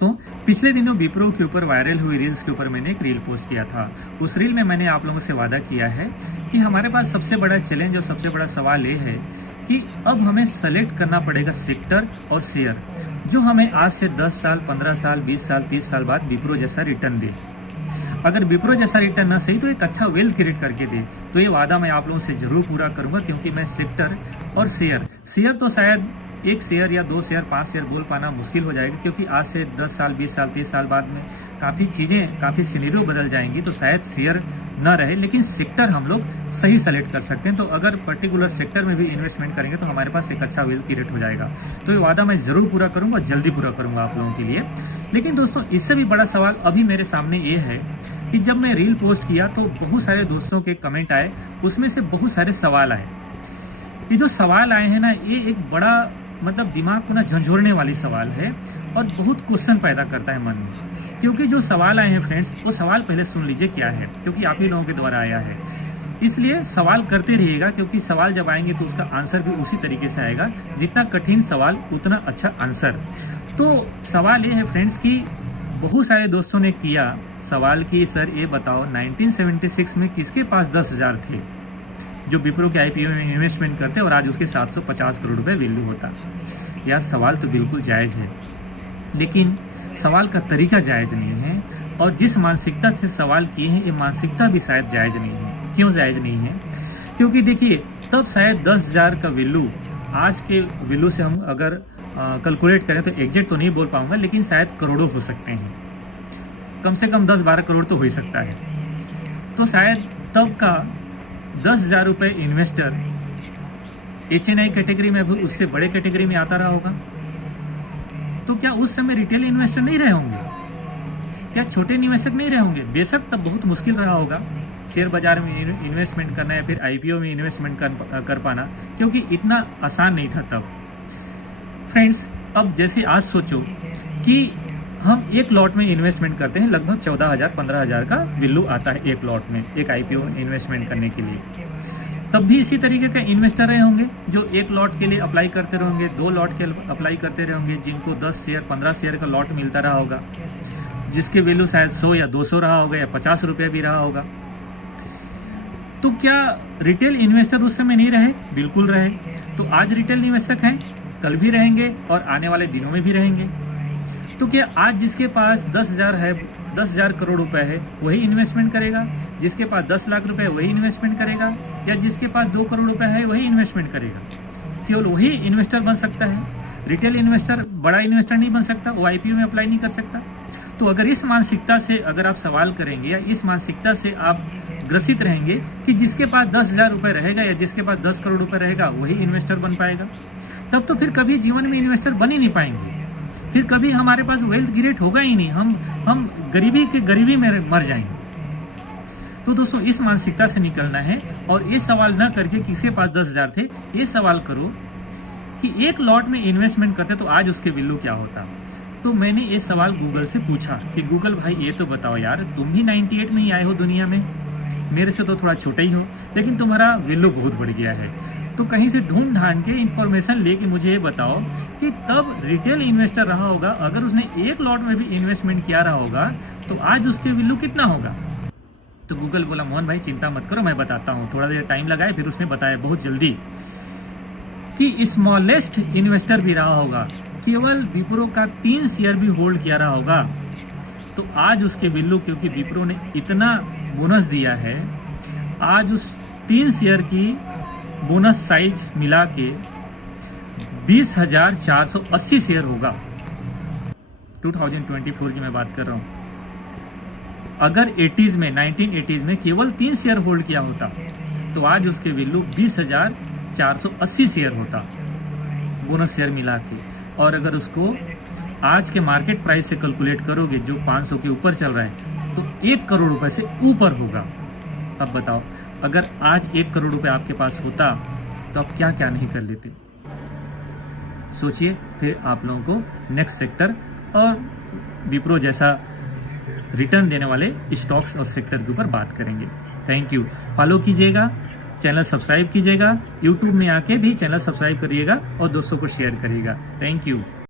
दोस्तों, पिछले दिनों विप्रो के ऊपर वायरल हुई रील्स के ऊपर मैंने एक रील पोस्ट किया था। उस रील में मैंने आप लोगों से वादा किया है कि हमारे पास सबसे बड़ा चैलेंज और सबसे बड़ा सवाल ये है कि अब हमें सेलेक्ट करना पड़ेगा सेक्टर और शेयर जो हमें आज से 10 साल, 15 साल, 20 साल, 30 साल बाद विप्रो जैसा रिटर्न दे। अगर विप्रो जैसा रिटर्न ना सही तो एक अच्छा वेल्थ क्रिएट करके दे। तो ये वादा मैं आप लोगों से जरूर पूरा करूंगा, क्योंकि मैं सेक्टर और शेयर तो शायद एक शेयर या 2 शेयर 5 शेयर बोल पाना मुश्किल हो जाएगा, क्योंकि आज से 10 साल, 20 साल, 30 साल बाद में काफ़ी सिनेरियो बदल जाएंगी। तो शायद शेयर ना रहे, लेकिन सेक्टर हम लोग सही सेलेक्ट कर सकते हैं। तो अगर पर्टिकुलर सेक्टर में भी इन्वेस्टमेंट करेंगे तो हमारे पास एक अच्छा वेल्थ क्रिएट हो जाएगा। तो ये वादा मैं जरूर पूरा करूंगा, जल्दी पूरा करूंगा आप लोगों के लिए। लेकिन दोस्तों, इससे भी बड़ा सवाल अभी मेरे सामने ये है कि जब मैं रील पोस्ट किया तो बहुत सारे दोस्तों के कमेंट आए, उसमें से बहुत सारे सवाल आए। ये जो सवाल आए हैं ना, ये एक बड़ा दिमाग को ना झंझोड़ने वाली सवाल है और बहुत क्वेश्चन पैदा करता है मन में। क्योंकि जो सवाल आए हैं फ्रेंड्स, वो सवाल पहले सुन लीजिए क्या है, क्योंकि आप ही लोगों के द्वारा आया है। इसलिए सवाल करते रहिएगा, क्योंकि सवाल जब आएंगे तो उसका आंसर भी उसी तरीके से आएगा। जितना कठिन सवाल उतना अच्छा आंसर। तो सवाल ये है फ्रेंड्स कि बहुत सारे दोस्तों ने किया सवाल कि सर ये बताओ 1976 में किसके पास 10,000 थे जो विप्रो के आईपीओ में इन्वेस्टमेंट करते और आज उसके 750 करोड़ रुपए वैल्यू होता। यार सवाल तो बिल्कुल जायज़ है, लेकिन सवाल का तरीका जायज़ नहीं है, और जिस मानसिकता से सवाल किए हैं ये मानसिकता भी शायद जायज़ नहीं है। क्यों जायज़ नहीं है? क्योंकि देखिए, तब शायद 10,000 का वैल्यू आज के वैल्यू से हम अगर कैलकुलेट करें तो एग्जैक्ट तो नहीं बोल पाऊंगा, लेकिन शायद करोड़ों हो सकते हैं। कम से कम 10-12 करोड़ तो हो ही सकता है। तो शायद तब का 10,000 रुपये इन्वेस्टर HNI कैटेगरी में भी उससे बड़े कैटेगरी में आता रहा होगा। तो क्या उस समय रिटेल इन्वेस्टर नहीं रहे होंगे? क्या छोटे निवेशक नहीं रहे होंगे? बेशक तब बहुत मुश्किल रहा होगा शेयर बाजार में इन्वेस्टमेंट करना या फिर IPO में इन्वेस्टमेंट कर पाना, क्योंकि इतना आसान नहीं था तब। फ्रेंड्स, अब जैसे आज सोचो कि हम एक लॉट में इन्वेस्टमेंट करते हैं, लगभग 14,000 15,000 का वैल्यू आता है एक लॉट में, एक IPO इन्वेस्टमेंट करने के लिए। तब भी इसी तरीके का इन्वेस्टर रहे होंगे जो एक लॉट के लिए अप्लाई करते रहेंगे, 2 लॉट के अप्लाई करते रहेंगे, जिनको 10 शेयर 15 शेयर का लॉट मिलता रहा होगा, जिसके वैल्यू शायद 100 या 200 रहा होगा या 50 रुपये भी रहा होगा। तो क्या रिटेल इन्वेस्टर उस समय नहीं रहे? बिल्कुल रहे। तो आज रिटेल निवेशक हैं, कल भी रहेंगे और आने वाले दिनों में भी रहेंगे। तो क्या आज जिसके पास 10,000 है, 10,000 करोड़ रुपए है, वही इन्वेस्टमेंट करेगा? जिसके पास 10 लाख रुपए है वही इन्वेस्टमेंट करेगा? या जिसके पास 2 करोड़ रुपए है वही इन्वेस्टमेंट करेगा? केवल वही इन्वेस्टर बन सकता है। रिटेल इन्वेस्टर बड़ा इन्वेस्टर नहीं बन सकता, वो IPO में अप्लाई नहीं कर सकता। तो अगर इस मानसिकता से अगर आप सवाल करेंगे या इस मानसिकता से आप ग्रसित रहेंगे कि जिसके पास 10,000 रुपए रहेगा या जिसके पास 10 करोड़ रुपए रहेगा वही इन्वेस्टर बन पाएगा, तब तो फिर कभी जीवन में इन्वेस्टर बन ही नहीं पाएंगे। फिर कभी हमारे पास वेल्थ क्रिएट होगा ही नहीं, हम गरीबी में मर जाएंगे। तो दोस्तों, इस मानसिकता से निकलना है और ये सवाल न करके किसके पास 10,000 थे, ये सवाल करो कि एक लॉट में इन्वेस्टमेंट करते तो आज उसके वैल्यू क्या होता। तो मैंने ये सवाल गूगल से पूछा कि गूगल भाई ये तो बताओ यार, तुम भी 98 में ही आए हो दुनिया में, मेरे से तो थोड़ा छोटे ही हो, लेकिन तुम्हारा वैल्यू बहुत बढ़ गया है। तो कहीं से ढूंढ ढांड के इंफॉर्मेशन लेके मुझे ये बताओ कि तब रिटेल इन्वेस्टर रहा होगा, अगर उसने एक लॉट में भी इन्वेस्टमेंट किया रहा होगा तो आज उसके वैल्यू कितना होगा। तो गूगल बोला, मोहन भाई चिंता मत करो, मैं बताता हूँ। थोड़ा देर टाइम लगाए, फिर उसने बताया बहुत जल्दी कि स्मॉलेस्ट इन्वेस्टर भी रहा होगा, केवल विप्रो का 3 शेयर भी होल्ड किया रहा होगा, तो आज उसके वैल्यू, क्योंकि विप्रो ने इतना बोनस दिया है, आज उस 3 शेयर की बोनस साइज मिला के 20,480 शेयर होगा। 2024 की मैं बात कर रहा हूं। अगर 1980s में केवल 3 शेयर होल्ड किया होता तो आज उसके वैल्यू 20,480 शेयर होता, बोनस शेयर मिला के। और अगर उसको आज के मार्केट प्राइस से कैलकुलेट करोगे जो 500 के ऊपर चल रहा है, तो 1 करोड़ रुपए से ऊपर होगा। अब बताओ, अगर आज 1 करोड़ रुपए आपके पास होता तो आप क्या क्या नहीं कर लेते। सोचिए। फिर आप लोगों को नेक्स्ट सेक्टर और विप्रो जैसा रिटर्न देने वाले स्टॉक्स और सेक्टर के ऊपर बात करेंगे। Thank you. फॉलो कीजिएगा, चैनल सब्सक्राइब कीजिएगा, यूट्यूब में आके भी चैनल सब्सक्राइब करिएगा और दोस्तों को शेयर करिएगा। Thank you.